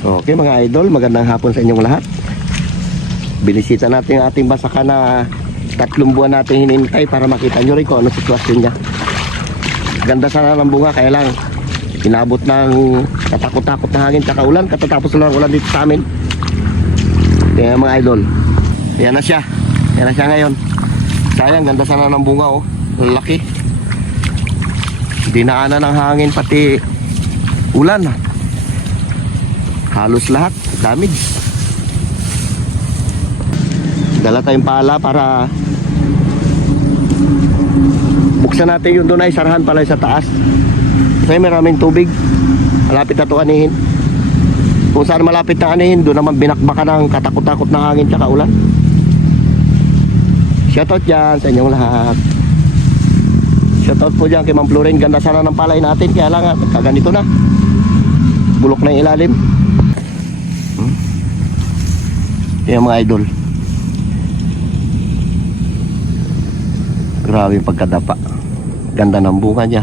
Okay mga idol, magandang hapon sa inyong lahat. Binisita natin yung ating basaka na 3 buwan natin hinintay para makita nyo rin kung ano sitwasyon niya. Ganda sana ng bunga, kaya lang inabot ng katakot-takot na hangin tsaka ulan. Katatapos lang ulan dito sa amin. Kaya mga idol, yan na siya. Yan na siya ngayon. Sayang, ganda sana ng bunga oh. Laki. Dinaanan ng hangin pati ulan. Halos lahat damage. Dala tayong pala para buksan natin yung doon ay sarahan pala sa taas. Kasi maraming tubig. Malapit na ito anihin. Kung saan malapit na anihin, doon naman binakbaka ng katakot-takot na hangin tsaka ulan. Shoutout dyan sa inyong lahat. Shoutout po dyan kay Ma'am Florin. Ganda sana ng palay natin, kaya lang kaganito na. Bulok na yung ilalim. Yan mga idol, grabe yung pagkadapa. Ganda ng bunga niya,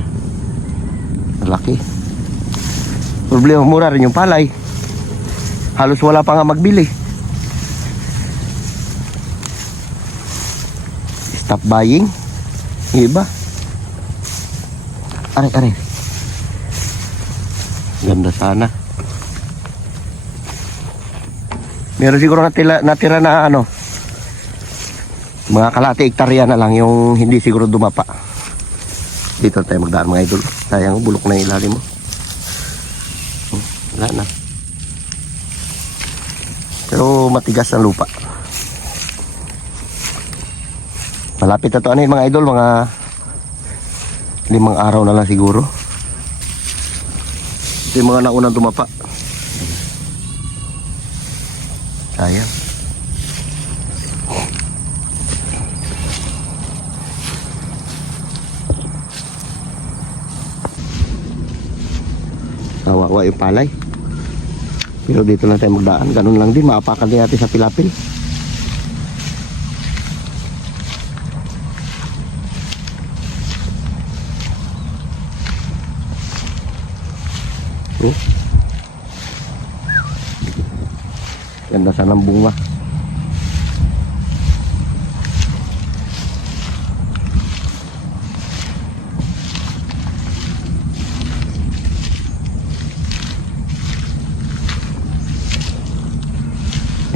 laki. Problema, mura rin yung palay. Halos wala pa nga magbili. Stop buying iba. Aray. Ganda sana. Meron siguro natira na ano, mga kalahati hektarya na lang yung hindi siguro dumapa. Dito tayo magdaan mga idol. Sayang, bulok na yung ilalim mo. Wala na. Pero matigas ang lupa. Malapit na ito ano mga idol, mga 5 araw na lang siguro. Ito yung mga naunang dumapa. Sayang. Kawawa yung palay. Pero dito lang tayo magdaan. Ganun lang din, maapakan din natin sa pilapil. Oh. Ganda sana ng bunga.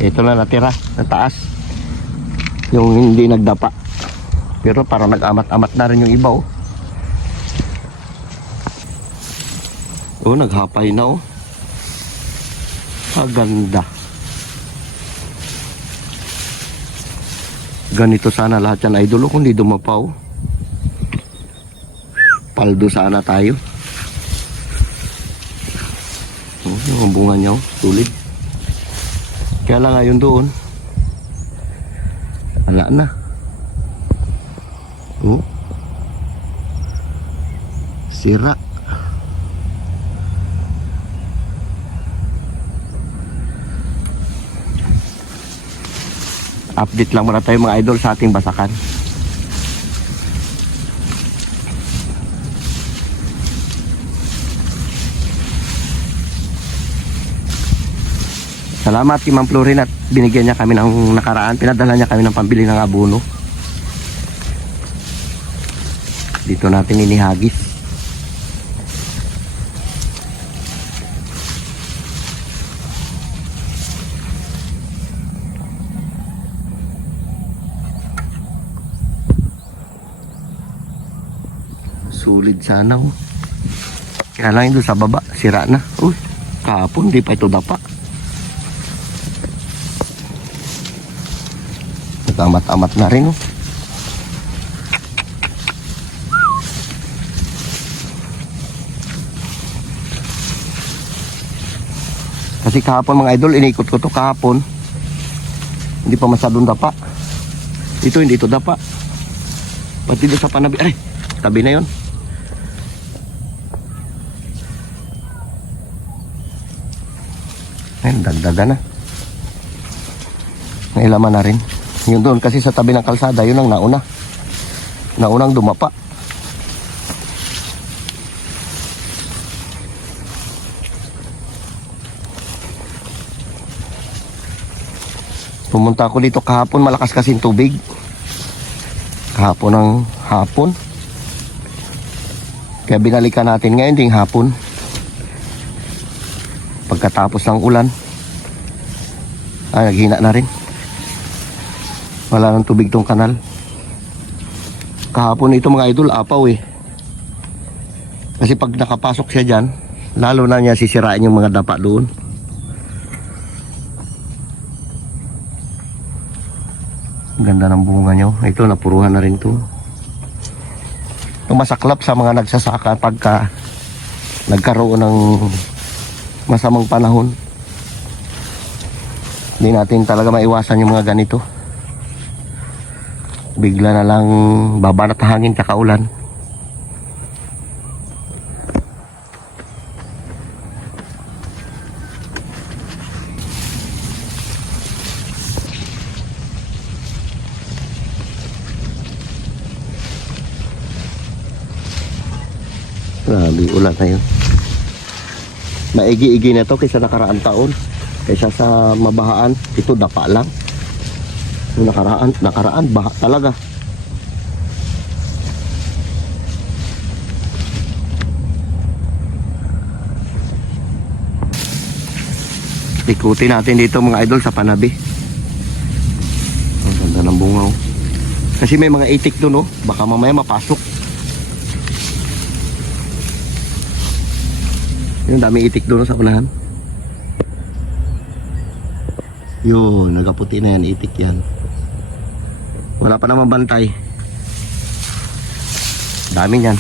Ito na natira sa taas, yung hindi nagdapa. Pero parang nag-amat-amat na rin yung iba oh. Oh, naghapay na oh. Ganda. Ganito sana lahat yan idol, kung di dumapaw. Paldo sana tayo. Yung bunga niya sulit. Kaya lang ngayon doon wala na. Sira. Update lang muna tayo mga idol sa ating basakan. Salamat kay Ma'am Florin at binigyan niya kami ng nakaraan. Pinadala niya kami ng pambili ng abono. Dito natin inihagis. Sulit sana oh. Kaya lang ito sa baba, sira na. Uy, kahapon di pa ito dapa. Nag-amat-amat na rin oh. Kasi kahapon mga idol, inikot ko to kahapon. Hindi pa masyadong dapa. Ito hindi ito dapa. Pati doon sa panabi. Ay, tabi na yun. Ayun, dagdagan na. May laman na rin. Yun doon kasi sa tabi ng kalsada, yun ang nauna. Naunang dumapa. Pumunta ako dito kahapon, malakas kasing tubig. Kahapon ng hapon. Kaya binalikan natin ngayon ding hapon. Pagkatapos ng ulan. Ay, naghina na rin. Wala nang tubig tong kanal. Kahapon ito mga idol, apaw eh. Kasi pag nakapasok siya dyan, lalo na niya sisirain yung mga dapa doon. Ganda ng bunga nyo. Ito, napuruhan na rin to. Masaklap sa mga nagsasaka pagka nagkaroon ng masamang panahon. Hindi natin talaga maiwasan yung mga ganito. Bigla na lang babanat hangin tsaka ulan. Grabe, ulan na yun. Maigi-igi na to kaysa nakaraang taon. Kaysa sa mabahaan, ito dapa lang. Yung nakaraan, baha talaga. Ikutin natin dito mga idol sa Panabi. Ang ganda ng bunga oh. Kasi may mga itik doon oh. Baka mamaya mapasok. Yung dami itik doon sa unahan. Yun, nagaputi na yan, itik yan. Wala pa naman bantay. Dami yan.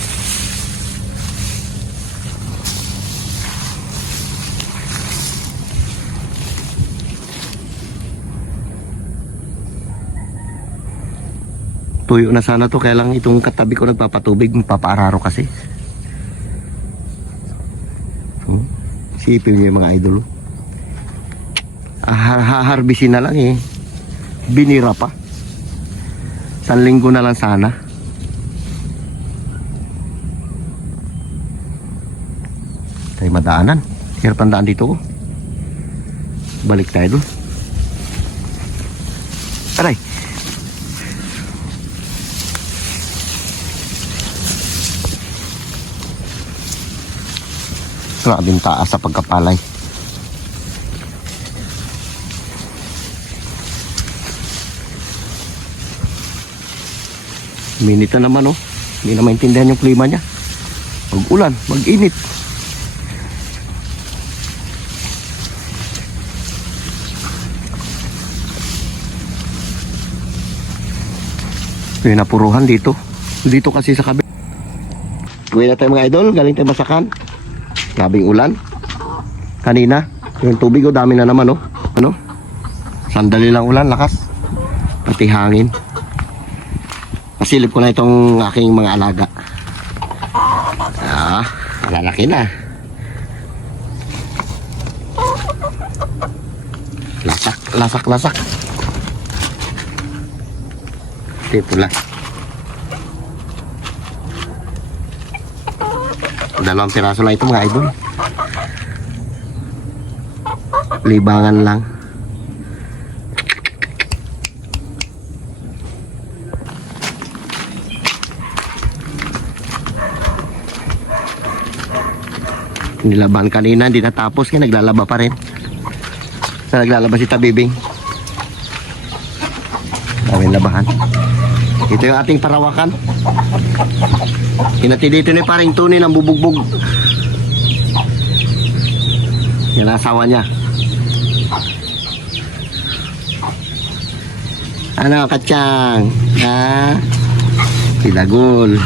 Tuyo na sana to, kaya lang itong katabi ko nagpapatubig, mapapaararo kasi. Sipin nyo yung mga idol. Haharbisin na lang eh. Binira pa. 1 linggo na lang sana. Tayo madaanan. Hirap ang daan dito ko. Balik tayo doon. Aray. Grabing taas sa pagkapalay. Minita naman oh. Hindi na maintindihan yung klima niya. Mag-ulan, mag-init. May napuruhan dito. Dito kasi sa kabila. Uwi na tayo mga idol. Galing tayo Basakan. Grabing ulan. Kanina. Yung tubig oh, dami na naman oh. Ano? Sandali lang ulan, lakas. Pati hangin. Pasilip ko na itong aking mga alaga. Ah, malalaki na. Lasak. Ito pula. Dalawang piraso lang ito mga idol. Libangan lang. Nilaban kanina, hindi natapos kaya naglalaba pa rin. Naglalaba si Tabibing. Daming labahan. Ito yung ating parawakan. Hinati dito ni paring Tony ng bubugbog. Yan ang asawa niya. Ano, Katsang? Ha? Pilagol.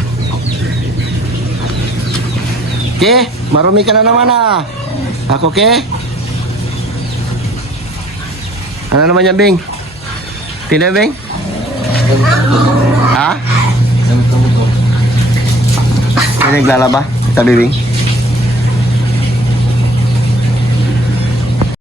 Ke, marumi ka na naman ah. Ako ke? Ano naman yan, Bing? Tina, Bing? Ha? Ay, naglalaba? Tabi, Bing?